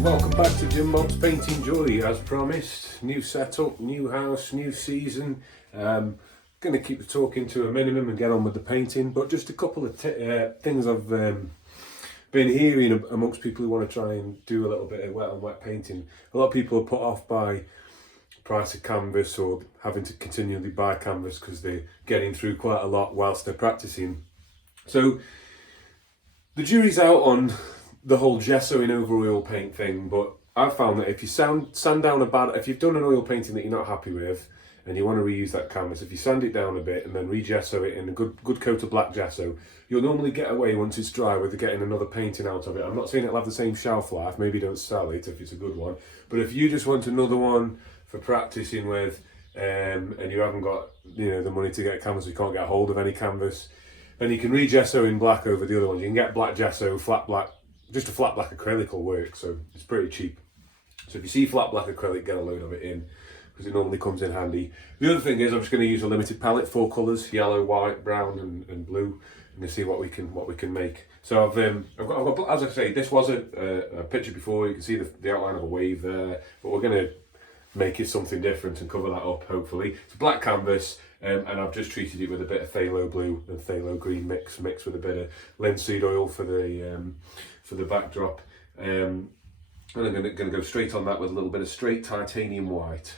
Welcome back to Jimbobs Painting Joy, as promised. New setup, new house, new season. Going to keep the talking to a minimum and get on with the painting, but just a couple of things I've been hearing amongst people who want to try and do a little bit of wet on wet painting. A lot of people are put off by price of canvas or having to continually buy canvas because they're getting through quite a lot whilst they're practicing. So the jury's out on the whole gessoing over oil paint thing, but I've found that if you sand down if you've done an oil painting that you're not happy with and you want to reuse that canvas, if you sand it down a bit and then re-gesso it in a good coat of black gesso, you'll normally get away once it's dry with getting another painting out of it. I'm not saying it'll have the same shelf life, maybe don't sell it if it's a good one, but if you just want another one for practicing with and you haven't got the money to get a canvas, you can't get hold of any canvas, then you can re-gesso in black over the other ones. You can get black gesso, flat black. Just a flat black acrylic will work, so it's pretty cheap. So if you see flat black acrylic, get a load of it in, because it normally comes in handy. The other thing is I'm just going to use a limited palette, 4 colours, yellow, white, brown and blue, and see what we can make. So I've got, as I say, this was a picture before. You can see the outline of a wave there, but we're going to make it something different and cover that up, hopefully. It's black canvas, and I've just treated it with a bit of phthalo blue and phthalo green mixed with a bit of linseed oil for the backdrop, and I'm going to go straight on that with a little bit of straight titanium white.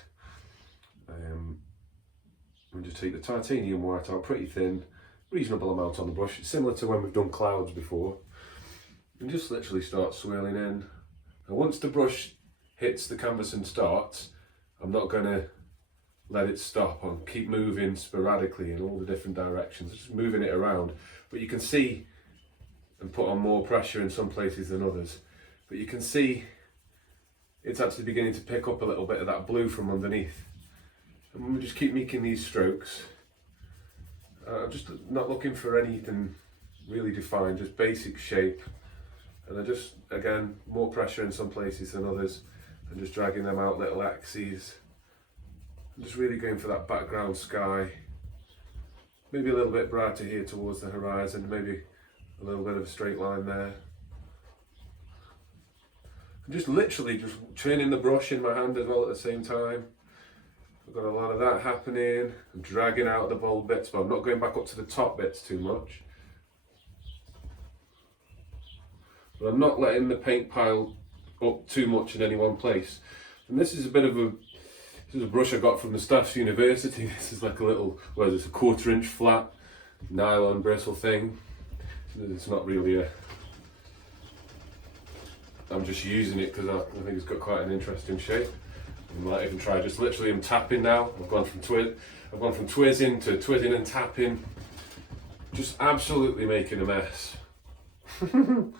I'll just take the titanium white out pretty thin, reasonable amount on the brush, similar to when we've done clouds before, and just literally start swirling in. And once the brush hits the canvas and starts, I'm not going to let it stop. I'll keep moving sporadically in all the different directions, just moving it around, but you can see and put on more pressure in some places than others, but you can see it's actually beginning to pick up a little bit of that blue from underneath, and we just keep making these strokes. I'm just not looking for anything really defined, just basic shape, and I just, again, more pressure in some places than others, and just dragging them out little axes. I'm just really going for that background sky, maybe a little bit brighter here towards the horizon, maybe a little bit of a straight line there. I'm just literally just turning the brush in my hand as well at the same time. I've got a lot of that happening. I'm dragging out the bold bits, but I'm not going back up to the top bits too much. But I'm not letting the paint pile up too much in any one place. And this is a brush I got from the Staffs University. This is like a little, it's a 1/4 inch flat nylon bristle thing. It's not really I'm just using it because I think it's got quite an interesting shape. You might even try just literally I'm tapping now. I've gone from twizzing to twizzing and tapping. Just absolutely making a mess. But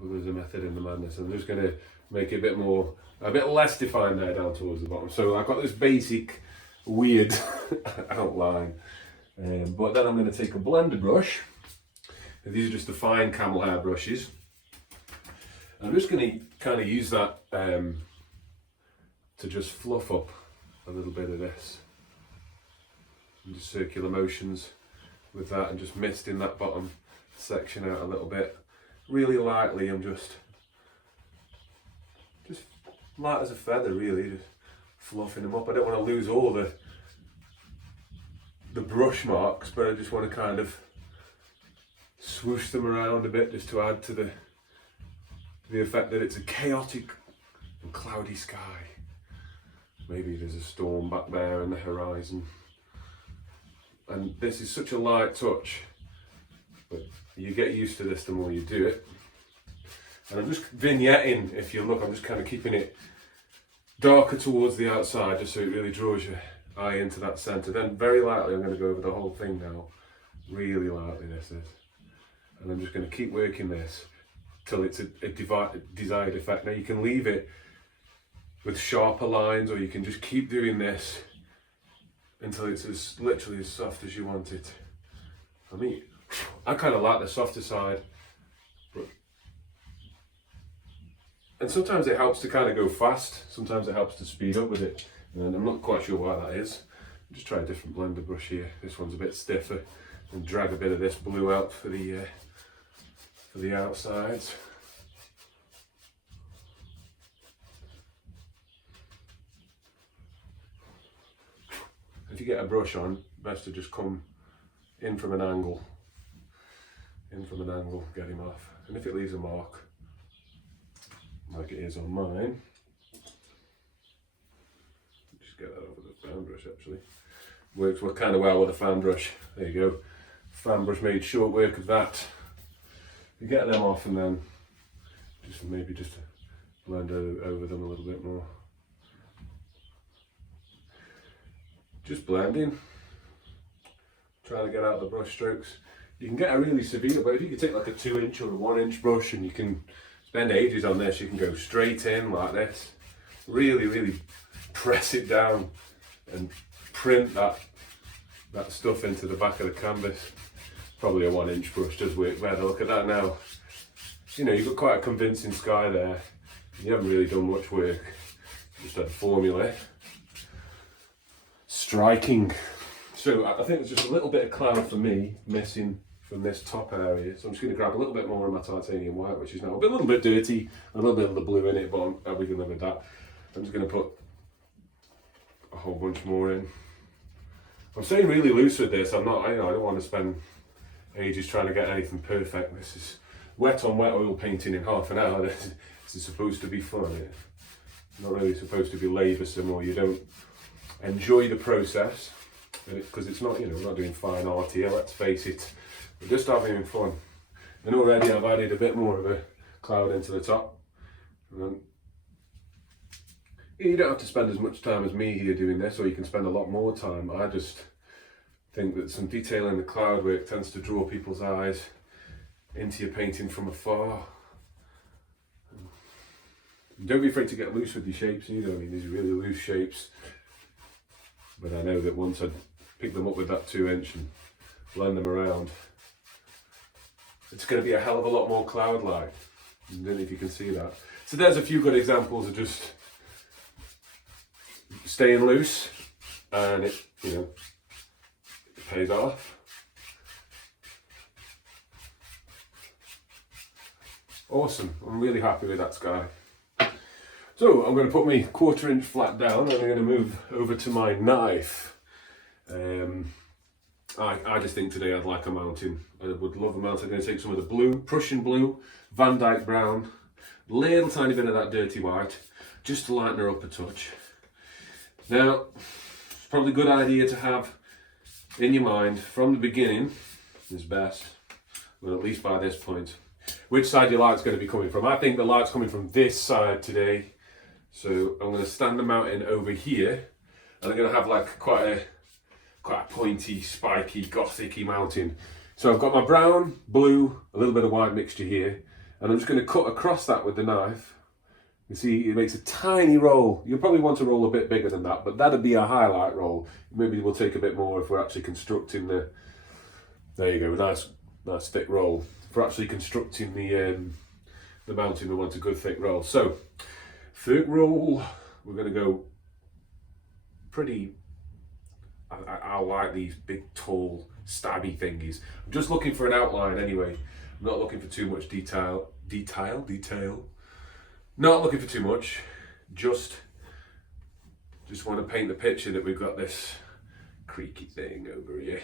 there's a method in the madness. I'm just going to make it a bit less defined there down towards the bottom. So I've got this basic weird outline, but then I'm going to take a blender brush. And these are just the fine camel hair brushes. I'm just going to kind of use that to just fluff up a little bit of this. And just circular motions with that, and just misting that bottom section out a little bit. Really lightly, I'm just light as a feather, really, just fluffing them up. I don't want to lose all the brush marks, but I just want to kind of swoosh them around a bit just to add to the effect that it's a chaotic and cloudy sky. Maybe there's a storm back there in the horizon. And this is such a light touch, but you get used to this the more you do it. And I'm just vignetting, if you look, I'm just kind of keeping it darker towards the outside just so it really draws your eye into that centre. Then very lightly I'm going to go over the whole thing now. Really lightly this is. And I'm just going to keep working this till it's a desired effect. Now you can leave it with sharper lines, or you can just keep doing this until it's literally as soft as you want it. I mean, I kind of like the softer side, and sometimes it helps to kind of go fast, sometimes it helps to speed up with it, and I'm not quite sure why that is. I'll just try a different blender brush here. This one's a bit stiffer, and drag a bit of this blue out for the outsides. if you get a brush on, best to just come in from an angle, get him off. And if it leaves a mark, like it is on mine, just get that over the fan brush actually. Works kind of well with a fan brush. There you go. Fan brush made short work of that. You get them off and then maybe just blend over them a little bit more. Just blending, trying to get out the brush strokes. You can get a really severe, but if you can take like a 2-inch or a 1-inch brush and you can spend ages on this, you can go straight in like this. Really, really press it down and print that stuff into the back of the canvas. Probably a 1-inch brush does work better. Look at that now. You know, you've got quite a convincing sky there. You haven't really done much work. Just had the formula. Striking. So I think there's just a little bit of cloud for me missing from this top area. So I'm just going to grab a little bit more of my titanium white, which is now a little bit dirty, a little bit of the blue in it, but I'll be good with that. I'm just going to put a whole bunch more in. I'm staying really loose with this. I don't want to spend ages trying to get anything perfect. This is wet on wet oil painting in half an hour. This is supposed to be fun. It's not really supposed to be laboursome, or you don't enjoy the process, because it's not, we're not doing fine art here, let's face it. We're just having fun. And already I've added a bit more of a cloud into the top. And you don't have to spend as much time as me here doing this, or you can spend a lot more time. I just think that some detail in the cloud work tends to draw people's eyes into your painting from afar. Don't be afraid to get loose with your shapes either. I mean, these are really loose shapes, but I know that once I pick them up with that 2-inch and blend them around, it's going to be a hell of a lot more cloud-like. I don't know if you can see that. So there's a few good examples of just staying loose, and it pays off. Awesome, I'm really happy with that sky. So I'm going to put my 1/4-inch flat down and I'm going to move over to my knife. I just think today I'd like a mountain. I would love a mountain. I'm going to take some of the blue, Prussian blue, Van Dyke brown, little tiny bit of that dirty white, just to lighten her up a touch. Now, it's probably a good idea to have in your mind from the beginning is best, well, at least by this point, which side your light's going to be coming from. I think the light's coming from this side today. So I'm going to stand the mountain over here, and I'm going to have like quite a pointy, spiky, gothic-y mountain. So I've got my brown, blue, a little bit of white mixture here, and I'm just going to cut across that with the knife. You see, it makes a tiny roll. You'll probably want to roll a bit bigger than that, but that'd be a highlight roll. Maybe we'll take a bit more if we're actually constructing the. There you go, nice thick roll. If we're actually constructing the mountain, we want a good thick roll. So, thick roll. We're going to go pretty. I like these big, tall, stabby thingies. I'm just looking for an outline anyway. I'm not looking for too much detail. Not looking for too much. Just want to paint the picture that we've got this creaky thing over here.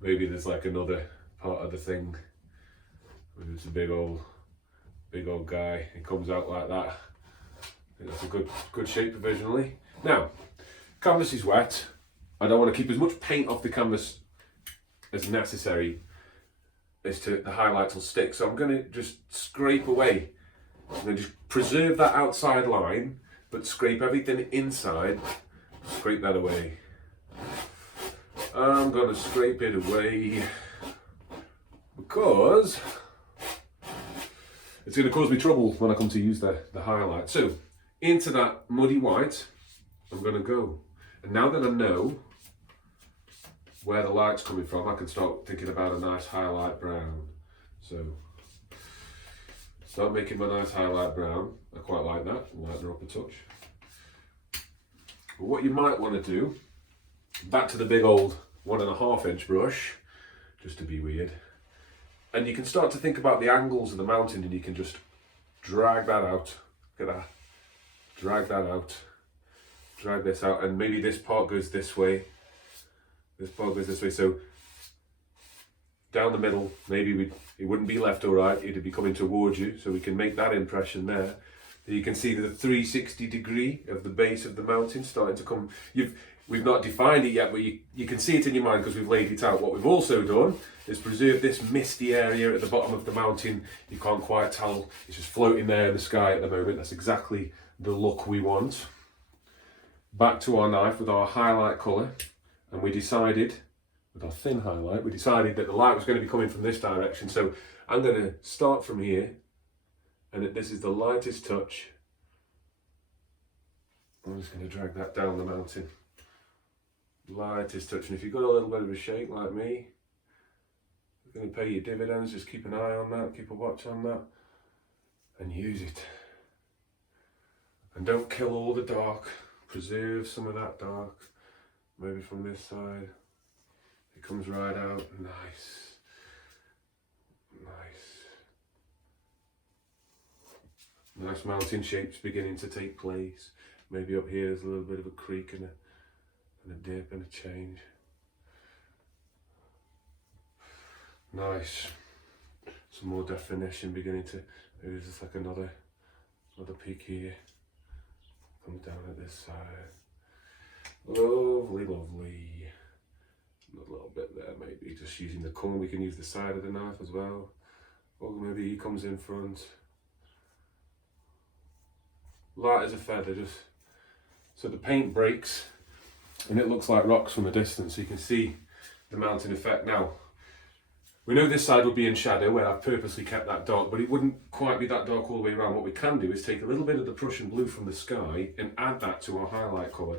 Maybe there's like another part of the thing. Maybe it's a big old guy. It comes out like that. I think that's a good shape provisionally. Now, canvas is wet. I don't want to keep as much paint off the canvas as necessary as to the highlights will stick. So I'm going to just scrape away. I'm going to just preserve that outside line, but scrape everything inside. Scrape that away. I'm going to scrape it away because it's going to cause me trouble when I come to use the highlight. So into that muddy white, I'm going to go. And now that I know where the light's coming from, I can start thinking about a nice highlight brown. So start making my nice highlight brown. I quite like that. Lighten her up a touch. But what you might want to do, back to the big old 1.5-inch brush, just to be weird. And you can start to think about the angles of the mountain, and you can just drag that out. Look at that. Drag that out. drag this out, and maybe this part goes this way. This part goes this way, so down the middle, maybe it wouldn't be left or right, it'd be coming towards you, so we can make that impression there. You can see the 360 degree of the base of the mountain starting to come. We've not defined it yet, but you can see it in your mind because we've laid it out. What we've also done is preserve this misty area at the bottom of the mountain. You can't quite tell, it's just floating there in the sky at the moment. That's exactly the look we want. Back to our knife with our highlight colour, and we decided, with our thin highlight, we decided that the light was going to be coming from this direction. So I'm going to start from here, and this is the lightest touch. I'm just going to drag that down the mountain. Lightest touch, and if you've got a little bit of a shake like me, you're going to pay your dividends. Just keep an eye on that, keep a watch on that, and use it. And don't kill all the dark, preserve some of that dark. Maybe from this side, it comes right out. Nice, nice mountain shapes beginning to take place. Maybe up here there's a little bit of a creek and a dip and a change. Nice. Some more definition beginning to, maybe there's just like another peak here. Comes down at this side. Lovely, lovely. A little bit there, maybe just using the corner. We can use the side of the knife as well. Or maybe he comes in front. Light as a feather, just so the paint breaks and it looks like rocks from a distance, so you can see the mountain effect. Now, we know this side will be in shadow, where I've purposely kept that dark, but it wouldn't quite be that dark all the way around. What we can do is take a little bit of the Prussian blue from the sky and add that to our highlight colour.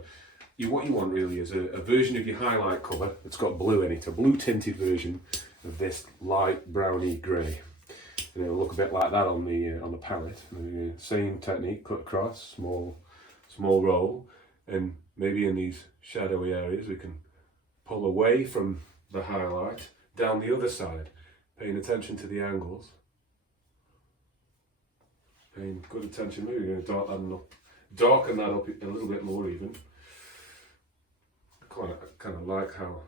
What you want really is a version of your highlight colour that's got blue in it, a blue tinted version of this light browny grey. And it'll look a bit like that on the palette. Same technique, cut across, small roll, and maybe in these shadowy areas we can pull away from the highlight down the other side, paying attention to the angles, paying good attention. Maybe we're going to darken that up a little bit more even. I kind of like how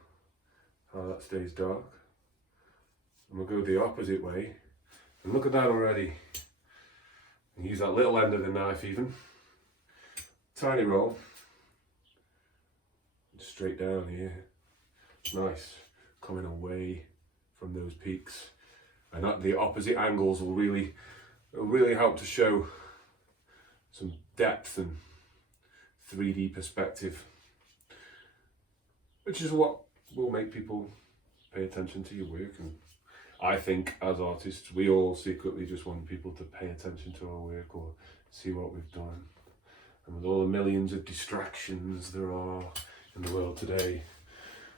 that stays dark. And we'll go the opposite way, and look at that already. And use that little end of the knife even. Tiny roll, straight down here. Nice, coming away from those peaks, and at the opposite angles will really help to show some depth and 3D perspective, which is what will make people pay attention to your work. And I think as artists, we all secretly just want people to pay attention to our work or see what we've done. And with all the millions of distractions there are in the world today,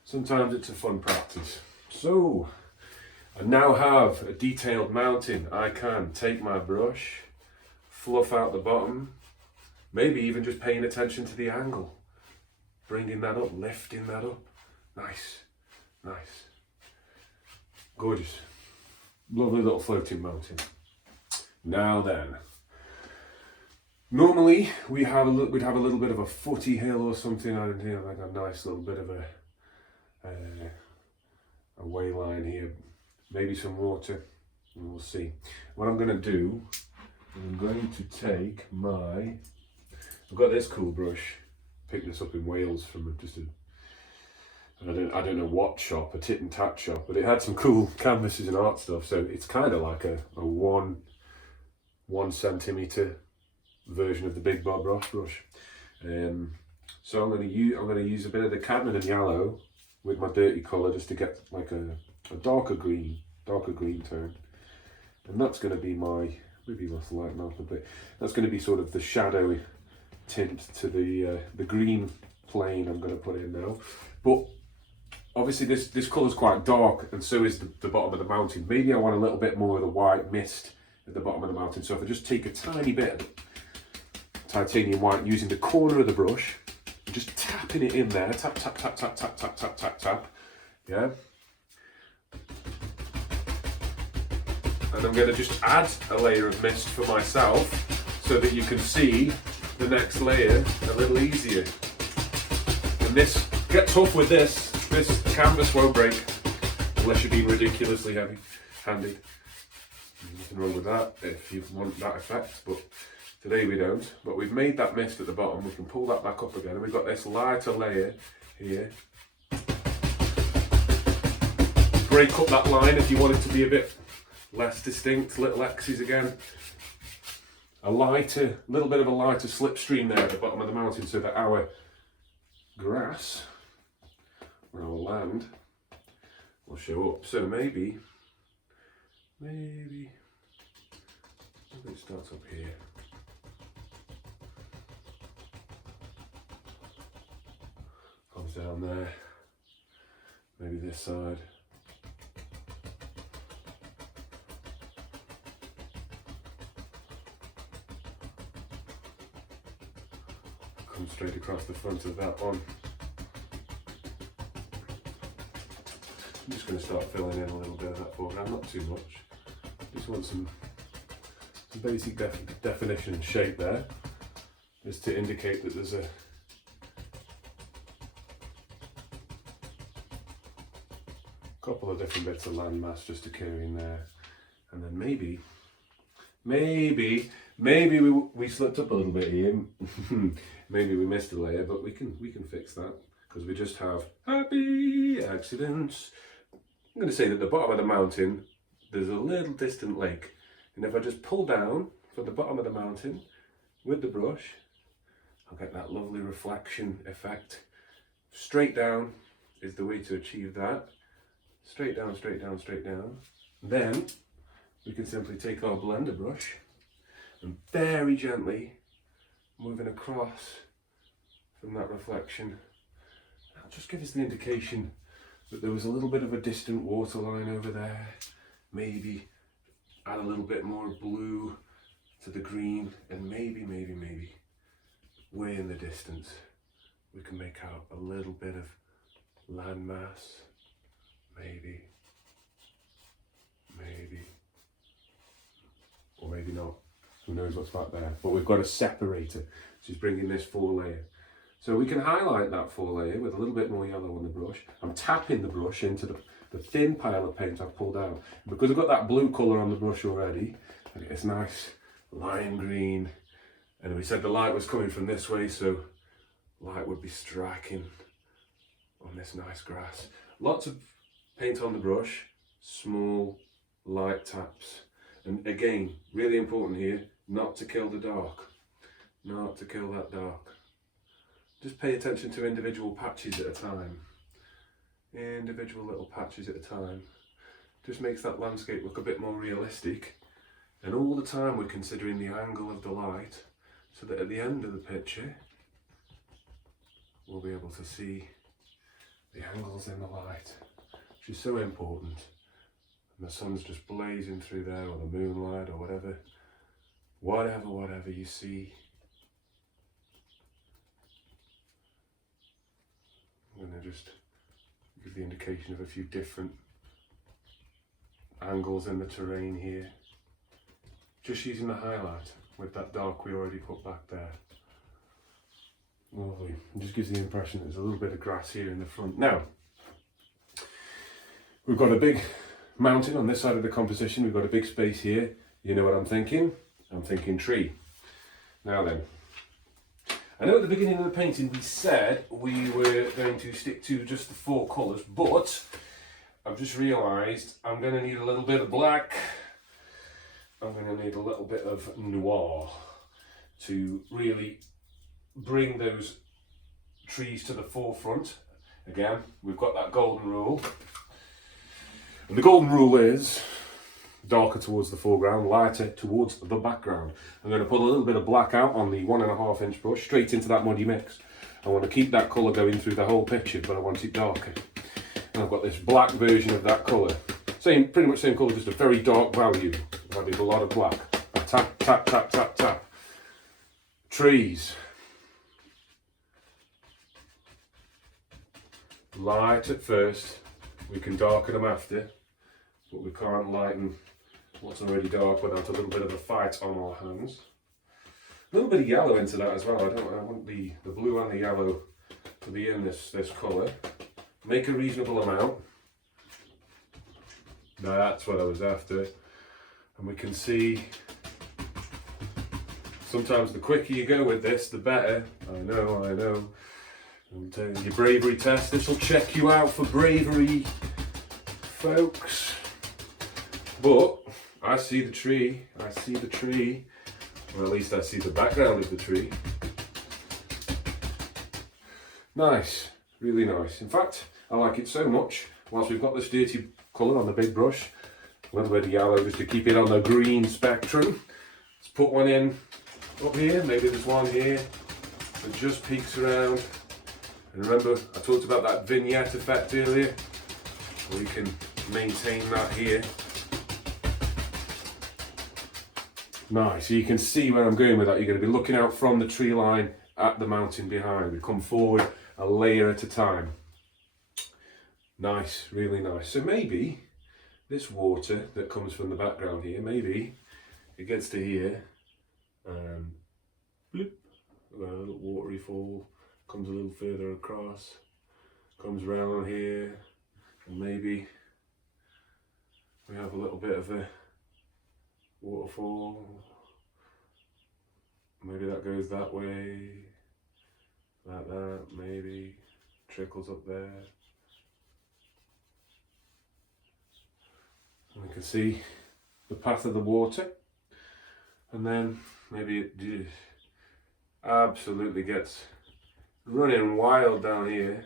sometimes it's a fun practice. So, I now have a detailed mountain. I can take my brush, fluff out the bottom, maybe even just paying attention to the angle, bringing that up, lifting that up. Nice, nice. Gorgeous. Lovely little floating mountain. Now then, normally we'd have a little bit of a footy hill or something. I don't know, like a nice little bit of a way line here, maybe some water, and we'll see. What I'm going to do, I'm going to take I've got this cool brush, picked this up in Wales from I don't know what shop, a tit and tat shop, but it had some cool canvases and art stuff, so it's kind of like a 1 centimetre version of the Big Bob Ross brush. So I'm going to use a bit of the cadmium and yellow with my dirty colour just to get like a darker green tone, and that's going to be maybe let's lighten up a bit. That's going to be sort of the shadowy tint to the green plane I'm going to put in now. But obviously this colour is quite dark, and so is the bottom of the mountain. Maybe I want a little bit more of the white mist at the bottom of the mountain. So if I just take a tiny bit of titanium white using the corner of the brush, and just tapping it in there, tap, tap, tap, tap, tap, tap, tap, tap, tap, yeah. And I'm going to just add a layer of mist for myself so that you can see the next layer a little easier. This, get tough with this. This canvas won't break unless you're being ridiculously heavy-handed. Nothing wrong with that if you want that effect, but today we don't. But we've made that mist at the bottom. We can pull that back up again, and we've got this lighter layer here. Break up that line if you want it to be a bit less distinct. Little X's again. A little bit of a lighter slipstream there at the bottom of the mountain, so that our grass or our land will show up. So maybe it starts up here. Comes down there. Maybe this side. Come straight across the front of that one. I'm just going to start filling in a little bit of that foreground, not too much. Just want some basic definition and shape there, just to indicate that there's a couple of different bits of landmass just occurring there. And then maybe we slipped up a little bit here. Maybe we missed a layer, but we can fix that, because we just have happy accidents. I'm going to say that at the bottom of the mountain there's a little distant lake, and if I just pull down from the bottom of the mountain with the brush, I'll get that lovely reflection effect. Straight down is the way to achieve that. Straight down, straight down, straight down. Then we can simply take our blender brush and very gently moving across from that reflection. That'll just give us the indication that there was a little bit of a distant water line over there. Maybe add a little bit more blue to the green, and maybe way in the distance we can make out a little bit of landmass. Maybe, or maybe not. Who knows what's back there? But we've got a separator, which is bringing this 4 layer. So we can highlight that 4 layer with a little bit more yellow on the brush. I'm tapping the brush into the thin pile of paint I've pulled out. Because I've got that blue colour on the brush already, I get this nice lime green. And we said the light was coming from this way, so light would be striking on this nice grass. Lots of paint on the brush, small light taps. And again, really important here, not to kill the dark. Not to kill that dark. Just pay attention to individual patches at a time. Individual little patches at a time. Just makes that landscape look a bit more realistic. And all the time we're considering the angle of the light, so that at the end of the picture, we'll be able to see the angles in the light, which is so important. And the sun's just blazing through there, or the moonlight, or whatever you see. I'm going to just give the indication of a few different angles in the terrain here. Just using the highlight with that dark we already put back there. Lovely. It just gives the impression there's a little bit of grass here in the front. Now, we've got a big mountain on this side of the composition. We've got a big space here. You know what I'm thinking? I'm thinking tree. Now then, I know at the beginning of the painting we said we were going to stick to just the 4 colours, but I've just realised I'm going to need a little bit of black. I'm going to need a little bit of noir to really bring those trees to the forefront. Again, we've got that golden rule. And the golden rule is darker towards the foreground, lighter towards the background. I'm going to put a little bit of black out on the 1.5 inch brush, straight into that muddy mix. I want to keep that colour going through the whole picture, but I want it darker. And I've got this black version of that colour. Pretty much same colour, just a very dark value. I did a lot of black. I tap, tap, tap, tap, tap. Trees. Light at first. We can darken them after, but we can't lighten what's already dark without a little bit of a fight on our hands. A little bit of yellow into that as well. I want the blue and the yellow to be in this colour. Make a reasonable amount. That's what I was after. And we can see sometimes the quicker you go with this, the better. I know. I'm doing your bravery test. This will check you out for bravery, folks. But I see the tree. Or at least I see the background of the tree. Nice, really nice. In fact, I like it so much. Whilst we've got this dirty colour on the big brush, a little bit of yellow just to keep it on the green spectrum. Let's put one in up here. Maybe there's one here that just peeks around. And remember, I talked about that vignette effect earlier. We can maintain that here. Nice, so you can see where I'm going with that. You're going to be looking out from the tree line at the mountain behind. We come forward a layer at a time. Nice, really nice. So maybe this water that comes from the background here, maybe it gets to here, bloop, a little watery fall, comes a little further across, comes around here, and maybe we have a little bit of a waterfall. Maybe that goes that way, like that, maybe trickles up there. And we can see the path of the water, and then maybe it just absolutely gets running wild down here,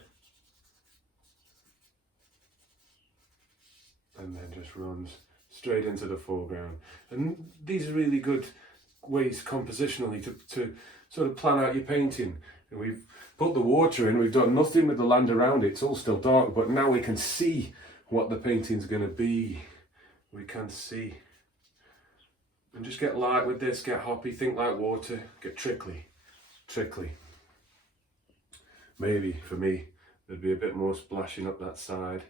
and then just runs straight into the foreground. And these are really good ways compositionally to sort of plan out your painting. And we've put the water in, we've done nothing with the land around it, it's all still dark, but now we can see what the painting's going to be. We can see. And just get light with this, get hoppy, think like water, get trickly. Maybe for me there'd be a bit more splashing up that side,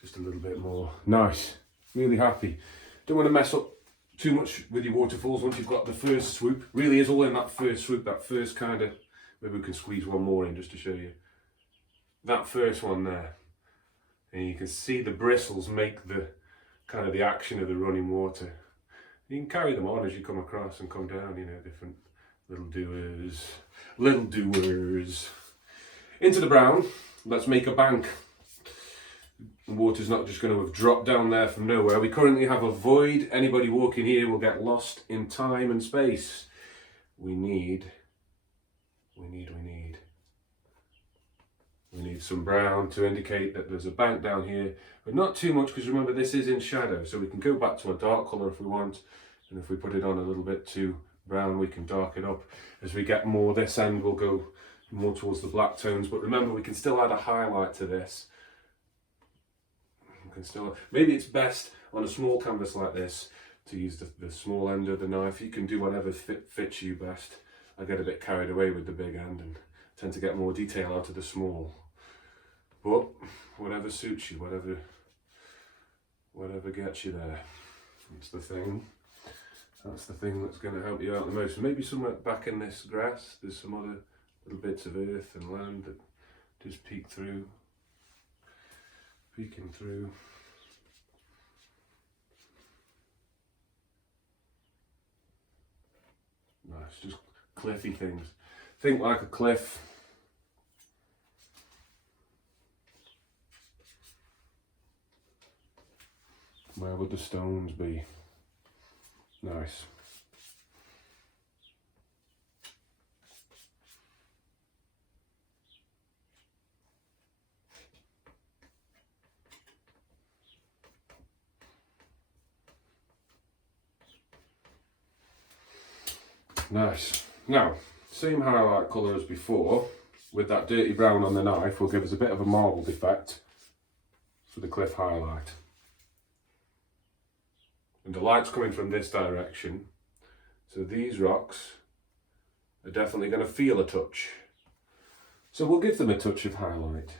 just a little bit more. Nice, really happy. Don't want to mess up too much with your waterfalls once you've got the first swoop. Really is all in that first swoop, that first kind of, maybe we can squeeze one more in just to show you. That first one there. And you can see the bristles make the kind of the action of the running water. You can carry them on as you come across and come down, you know, different little doers. Into the brown, let's make a bank. The water's not just going to have dropped down there from nowhere. We currently have a void. Anybody walking here will get lost in time and space. We need some brown to indicate that there's a bank down here, but not too much, because remember this is in shadow, so we can go back to a dark colour if we want, and if we put it on a little bit too brown we can darken up. As we get more this end we'll go more towards the black tones, but remember we can still add a highlight to this. Maybe it's best on a small canvas like this to use the small end of the knife. You can do whatever fits you best. I get a bit carried away with the big end and tend to get more detail out of the small. But whatever suits you, whatever gets you there. That's the thing that's going to help you out the most. Maybe somewhere back in this grass there's some other little bits of earth and land that just peeking through. Nice, just cliffy things. Think like a cliff. Where would the stones be? Nice. Nice. Now, same highlight colour as before, with that dirty brown on the knife will give us a bit of a marbled effect for the cliff highlight. And the light's coming from this direction, so these rocks are definitely going to feel a touch. So we'll give them a touch of highlight.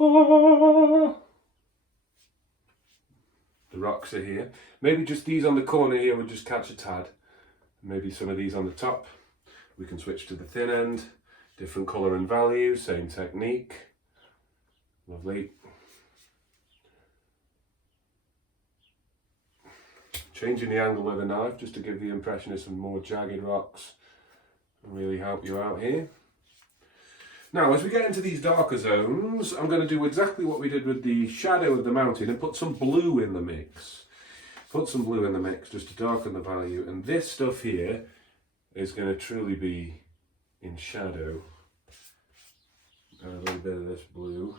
Ah! The rocks are here. Maybe just these on the corner here would just catch a tad. Maybe some of these on the top. We can switch to the thin end, different colour and value, same technique. Lovely. Changing the angle of the knife just to give the impression of some more jagged rocks and really help you out here. Now, as we get into these darker zones, I'm going to do exactly what we did with the shadow of the mountain and put some blue in the mix. Put some blue in the mix just to darken the value. And this stuff here is going to truly be in shadow. Add a little bit of this blue.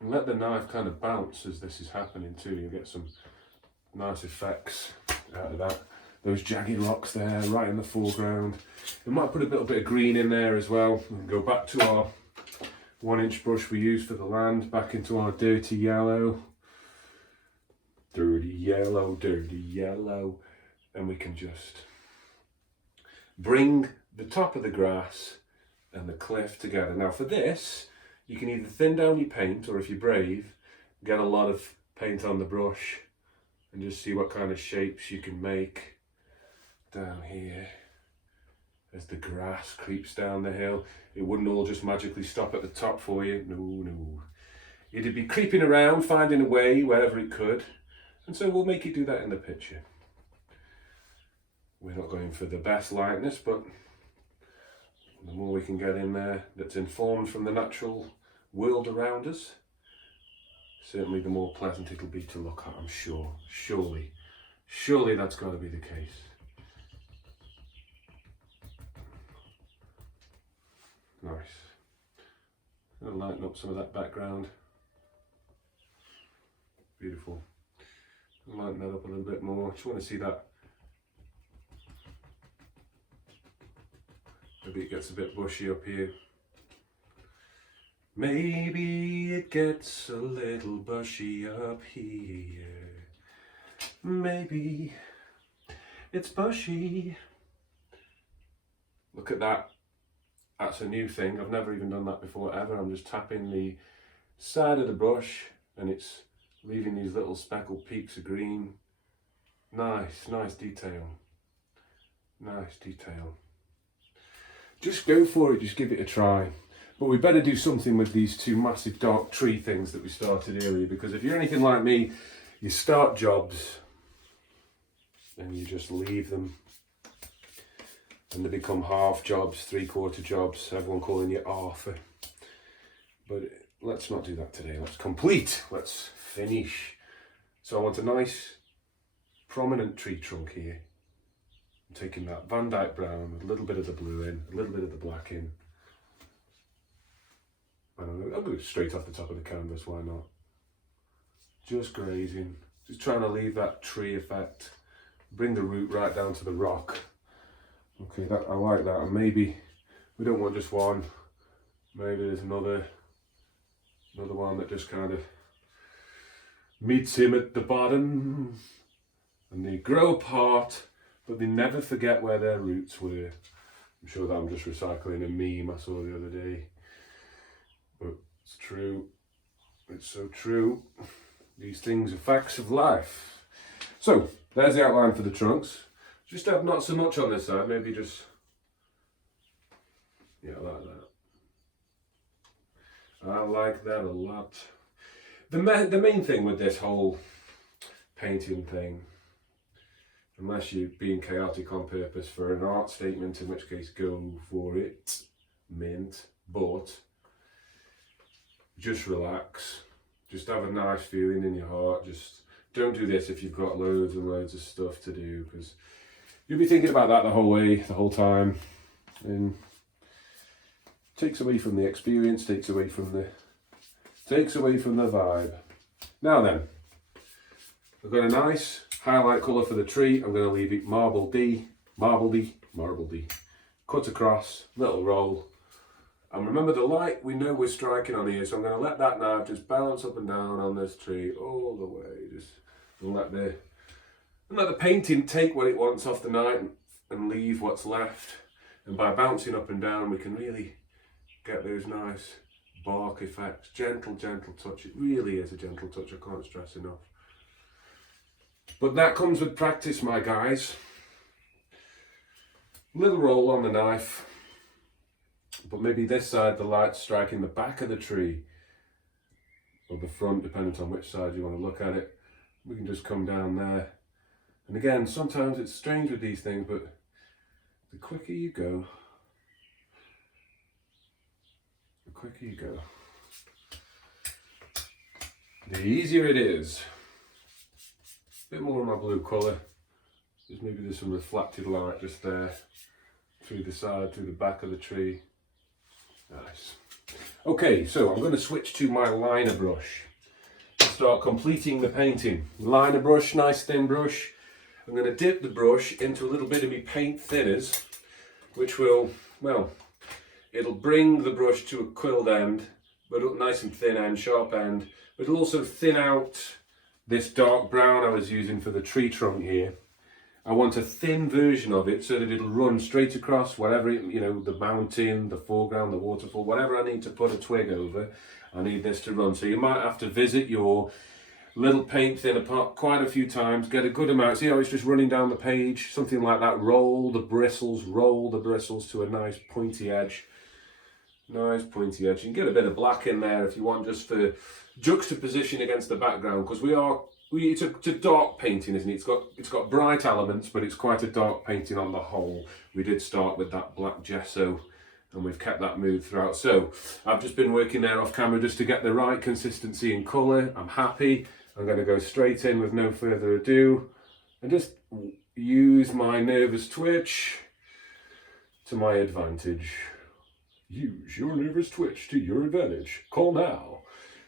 And let the knife kind of bounce as this is happening too. You'll get some nice effects out of that. Those jagged rocks there, right in the foreground. We might put a little bit of green in there as well. And go back to our 1-inch brush we used for the land, back into our dirty yellow. Dirty yellow, dirty yellow. And we can just bring the top of the grass and the cliff together. Now for this, you can either thin down your paint, or if you're brave, get a lot of paint on the brush and just see what kind of shapes you can make down here as the grass creeps down the hill. It wouldn't all just magically stop at the top for you. No, no. It'd be creeping around, finding a way wherever it could. And so we'll make it do that in the picture. We're not going for the best lightness, but the more we can get in there that's informed from the natural world around us, certainly the more pleasant it'll be to look at, I'm sure. Surely that's got to be the case. Nice. I'll lighten up some of that background. Beautiful. I'll lighten that up a little bit more. Just want to see that. Maybe it gets a bit bushy up here. Maybe it gets a little bushy up here. Maybe it's bushy. Look at that. That's a new thing. I've never even done that before ever. I'm just tapping the side of the brush and it's leaving these little speckled peaks of green. Nice detail. Nice detail. Just go for it, just give it a try. But we better do something with these two massive dark tree things that we started earlier, because if you're anything like me, you start jobs and you just leave them and they become half jobs, 3/4 jobs, everyone calling you Arthur. But let's not do that today. Let's complete, let's finish. So I want a nice prominent tree trunk here. I'm taking that Van Dyke brown with a little bit of the blue in, a little bit of the black in. And I'll go straight off the top of the canvas, why not? Just grazing, just trying to leave that tree effect. Bring the root right down to the rock. Okay, that I like that. And maybe we don't want just one. Maybe there's another one that just kind of meets him at the bottom. And they grow apart, but they never forget where their roots were. I'm sure that I'm just recycling a meme I saw the other day. But it's true. It's so true. These things are facts of life. So, there's the outline for the trunks. Just have not so much on this side, maybe just, yeah, like that. I like that a lot. The main thing with this whole painting thing, unless you're being chaotic on purpose for an art statement, in which case go for it, mint, but just relax. Just have a nice feeling in your heart. Just don't do this if you've got loads and loads of stuff to do, because you'll be thinking about that the whole way, the whole time, and takes away from the experience, takes away from the vibe. Now then, I've got a nice highlight colour for the tree. I'm going to leave it marble D. Cut across, little roll. And remember the light we know we're striking on here, so I'm going to let that knife just bounce up and down on this tree all the way. Just let the painting take what it wants off the knife and leave what's left. And by bouncing up and down, we can really get those nice bark effects. Gentle touch. It really is a gentle touch. I can't stress enough. But that comes with practice, my guys. Little roll on the knife, but maybe this side the light's striking the back of the tree, or the front, depending on which side you want to look at it. We can just come down there. And again, sometimes it's strange with these things, but the quicker you go, the easier it is. A bit more of my blue colour. Just maybe there's some reflected light just there, through the side, through the back of the tree. Nice. Okay, so I'm going to switch to my liner brush to start completing the painting. Liner brush, nice thin brush. I'm going to dip the brush into a little bit of my paint thinners, which will, well, it'll bring the brush to a quilled end, but nice and thin end, sharp end. But it'll also thin out this dark brown I was using for the tree trunk here. I want a thin version of it so that it'll run straight across whatever, the mountain, the foreground, the waterfall, whatever I need to put a twig over, I need this to run. So you might have to visit your little paint thinner pot quite a few times, get a good amount. See how it's just running down the page, something like that. Roll the bristles to a nice pointy edge. Nice pointy edge. You can get a bit of black in there if you want, just for juxtaposition against the background, because it's a dark painting, isn't it? It's got bright elements, but it's quite a dark painting on the whole. We did start with that black gesso, and we've kept that mood throughout. So I've just been working there off camera just to get the right consistency and colour. I'm happy. I'm going to go straight in with no further ado and just use my nervous twitch to my advantage. Use your nervous twitch to your advantage. Call now.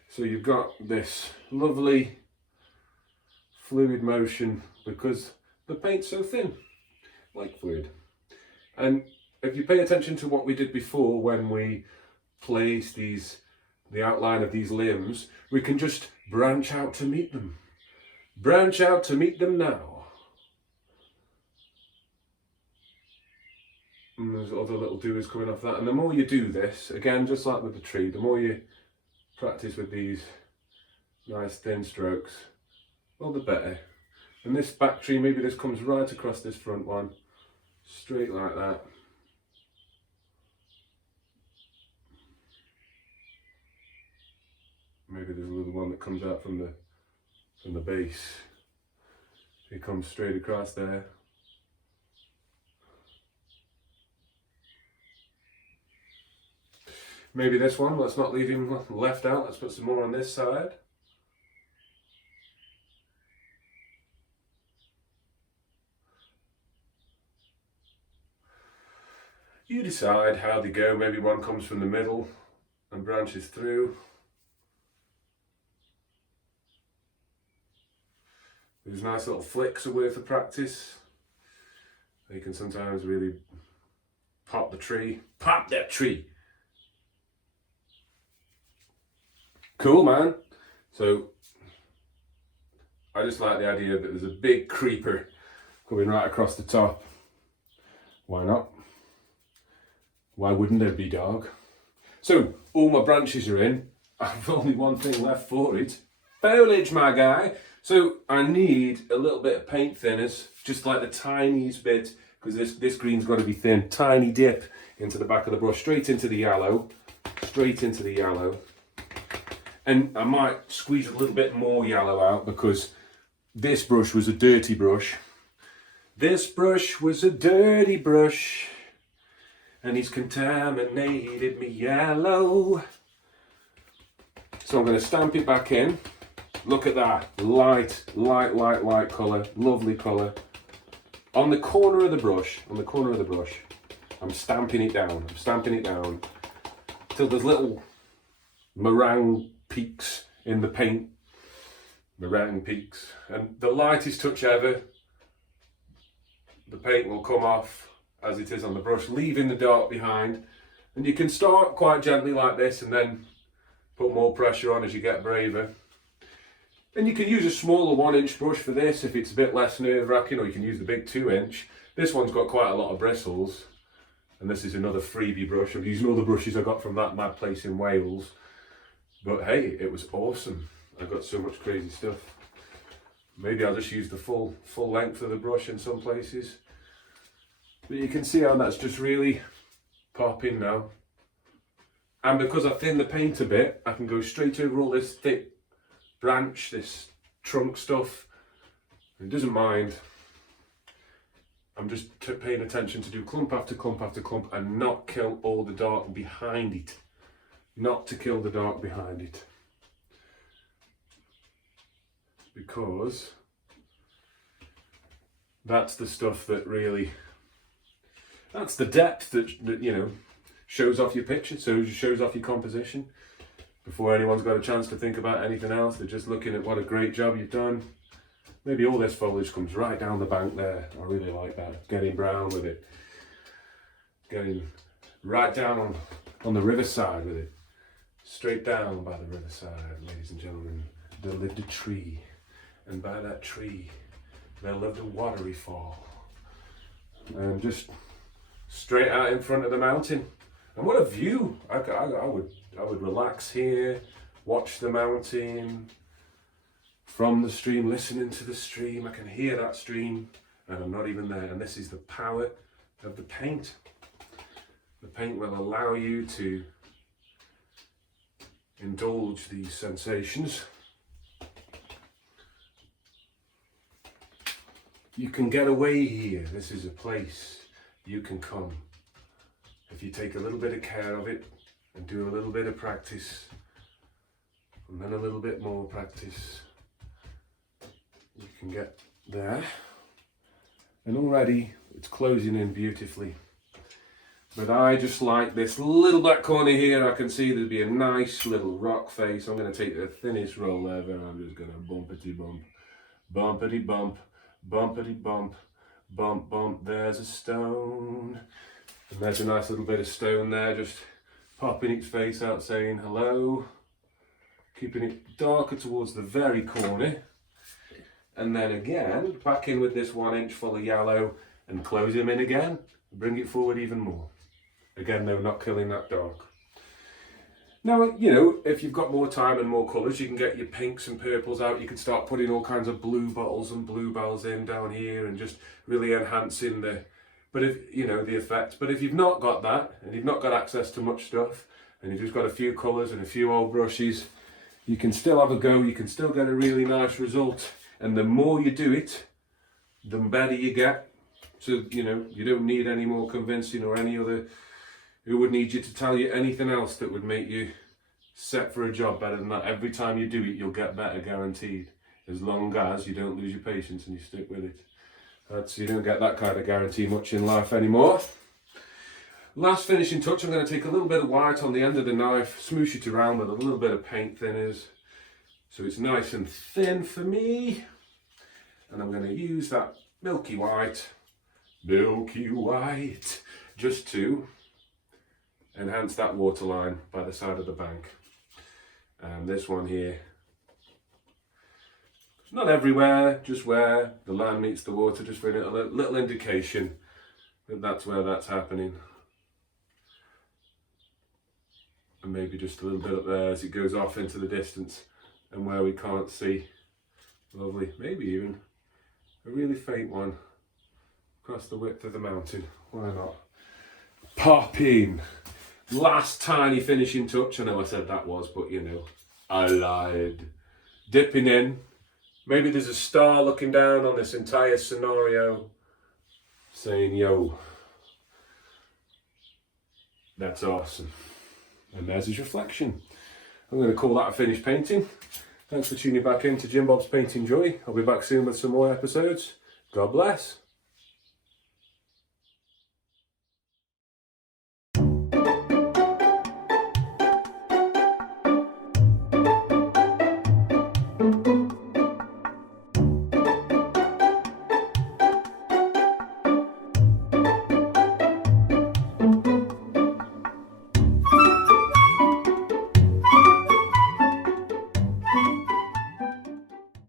So you've got this lovely fluid motion because the paint's so thin, like fluid. And if you pay attention to what we did before when we placed the outline of these limbs, we can just branch out to meet them. Branch out to meet them now. And there's other little doers coming off that. And the more you do this, again, just like with the tree, the more you practice with these nice thin strokes, well, the better. And this back tree, maybe this comes right across this front one, straight like that. Maybe there's a little one that comes out from the base. It comes straight across there. Maybe this one, let's not leave him left out, let's put some more on this side. You decide how they go. Maybe one comes from the middle and branches through. These nice little flicks are worth of practice. You can sometimes really pop the tree. Pop that tree! Cool, man. So, I just like the idea that there's a big creeper coming right across the top. Why not? Why wouldn't there be, dog? So, all my branches are in. I've only one thing left for it. Foliage, my guy. So, I need a little bit of paint thinners, just like the tiniest bit, because this green's got to be thin. Tiny dip into the back of the brush, straight into the yellow. Straight into the yellow. And I might squeeze a little bit more yellow out because this brush was a dirty brush. This brush was a dirty brush. And he's contaminated me yellow. So I'm going to stamp it back in. Look at that. Light colour. Lovely colour. On the corner of the brush, I'm stamping it down. Till there's little meringue peaks in the paint. Meringue peaks. And the lightest touch ever, the paint will come off as it is on the brush, leaving the dark behind. And you can start quite gently like this and then put more pressure on as you get braver. And you can use a smaller 1-inch brush for this if it's a bit less nerve-wracking, or you can use the big 2-inch. This one's got quite a lot of bristles, and this is another freebie brush. I'm using all the brushes I got from that mad place in Wales. But hey, it was awesome. I got so much crazy stuff. Maybe I'll just use the full length of the brush in some places. But you can see how that's just really popping now. And because I thin the paint a bit, I can go straight over all this thick branch, this trunk stuff. It doesn't mind. I'm just paying attention to do clump after clump after clump and not kill all the dark behind it. Not to kill the dark behind it. Because that's the stuff that really, that's the depth that you know, shows off your picture, so shows off your composition. Before anyone's got a chance to think about anything else, they're just looking at what a great job you've done. Maybe all this foliage comes right down the bank there. I really like that. Getting brown with it. Getting right down on the riverside with it. Straight down by the riverside, ladies and gentlemen. There lived a tree. And by that tree, there lived a watery fall. And just straight out in front of the mountain. And what a view! I would relax here, watch the mountain. From the stream, listening to the stream, I can hear that stream and I'm not even there. And this is the power of the paint. The paint will allow you to indulge these sensations. You can get away here. This is a place you can come. If you take a little bit of care of it and do a little bit of practice and then a little bit more practice, you can get there. And already it's closing in beautifully. But I just like this little black corner here. I can see there'd be a nice little rock face. I'm going to take the thinnest roller ever and I'm just going to bumpity bump, bumpity bump, bumpity bump, bump bump. There's a stone. And there's a nice little bit of stone there, just popping its face out saying hello. Keeping it darker towards the very corner. And then again, back in with this 1 inch full of yellow and close him in again. Bring it forward even more. Again, though, not killing that dark. Now, you know, if you've got more time and more colours, you can get your pinks and purples out. You can start putting all kinds of blue bottles and bluebells in down here and just really enhancing the, but if, you know, the effect. But if you've not got that and you've not got access to much stuff and you've just got a few colours and a few old brushes, you can still have a go. You can still get a really nice result. And the more you do it, the better you get. So, you know, you don't need any more convincing or any other, who would need you to tell you anything else that would make you set for a job better than that. Every time you do it, you'll get better, guaranteed. As long as you don't lose your patience and you stick with it. You don't get that kind of guarantee much in life anymore. Last finishing touch, I'm going to take a little bit of white on the end of the knife, smoosh it around with a little bit of paint thinners. So it's nice and thin for me. And I'm going to use that milky white, just to enhance that waterline by the side of the bank. And this one here, not everywhere, just where the land meets the water, just for a little indication that that's where that's happening. And maybe just a little bit up there as it goes off into the distance and where we can't see. Lovely, maybe even a really faint one across the width of the mountain. Why not? Popping. Last tiny finishing touch. I know I said that was, but you know, I lied. Dipping in. Maybe there's a star looking down on this entire scenario saying, yo, that's awesome. And there's his reflection. I'm going to call that a finished painting. Thanks for tuning back in to Jimbobs Painting Joy. I'll be back soon with some more episodes. God bless.